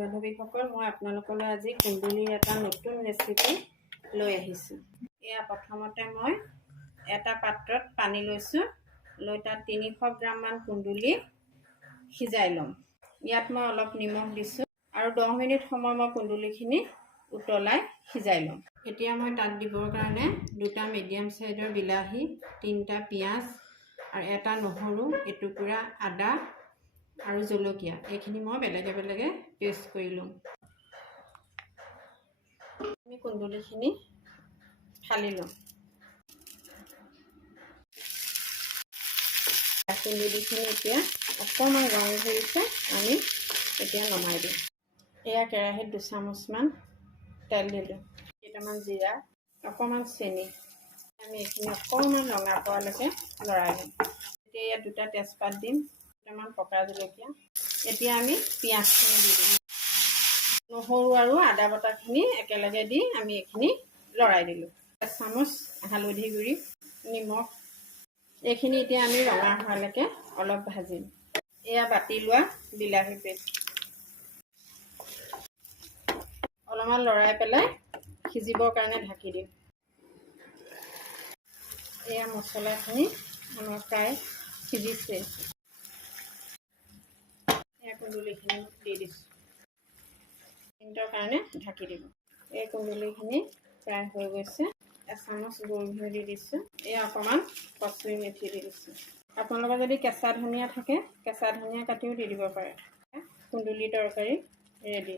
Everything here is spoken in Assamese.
বান্ধৱীসকল, মই আপোনালোকলৈ আজি কুন্দুলিৰ এটা নতুন ৰেচিপি লৈ আহিছোঁ। এয়া প্ৰথমতে মই এটা পাত্ৰত পানী লৈছোঁ, লৈ তাত 300 গ্ৰামমান কুন্দুলি সিজাই ল'ম। ইয়াত মই অলপ নিমখ দিছোঁ আৰু 10 মিনিট সময় মই কুন্দুলিখিনি উতলাই সিজাই ল'ম। এতিয়া মই তাত দিবৰ কাৰণে 2টা মিডিয়াম সাইজৰ বিলাহী, 3টা পিঁয়াজ আৰু এটা নহৰু, এটুকুৰা আদা আৰু জলকীয়া, এইখিনি মই বেলেগে বেলেগে পেষ্ট কৰি ল'ম। আমি কুন্দুলিখিনি ফালি ল'ম। কুন্দুলিখিনি এতিয়া অকণমান ৰং ধৰিছে, আমি এতিয়া নমাই দিম। এয়া কেৰাহীত 2 চামুচমান তেল দিলোঁ, কেইটামান জিৰা, অকণমান চেনি। আমি এইখিনি অকণমান ৰঙা পোৱালৈকে লৰাই দিম। এতিয়া ইয়াত 2টা তেজপাত দিম, কেইটামান পকা জলকীয়া। এতিয়া আমি পিঁয়াজখিনি দি দিম। নহৰু আৰু আদা বটাখিনি একেলগে দি আমি এইখিনি লৰাই দিলোঁ। 1 চামুচ হালধি গুড়ি, নিমখ, এইখিনি এতিয়া আমি ৰঙা হোৱালৈকে অলপ ভাজিম। এয়া বাতি লোৱা বিলাহী পেষ্ট, অলপমান লৰাই পেলাই সিজিবৰ কাৰণে ঢাকি দিম। এয়া মছলাখিনি আমাৰ প্ৰায় সিজিছে। এয়া কুন্দুলিখিনি দি দিছোঁ, মিনিটৰ কাৰণে ঢাকি দিব। এই কুন্দুলিখিনি প্ৰায় হৈ গৈছে। 1 চামুচ গুড় ঘিউ দি দিছোঁ। এয়া অকণমান কচুৰি মেথি দি দিছোঁ। আপোনালোকৰ যদি কেঁচা ধনিয়া থাকে, কেঁচা ধনিয়া কাটিও দি দিব পাৰে। কুন্দুলি তৰকাৰী ৰেডি।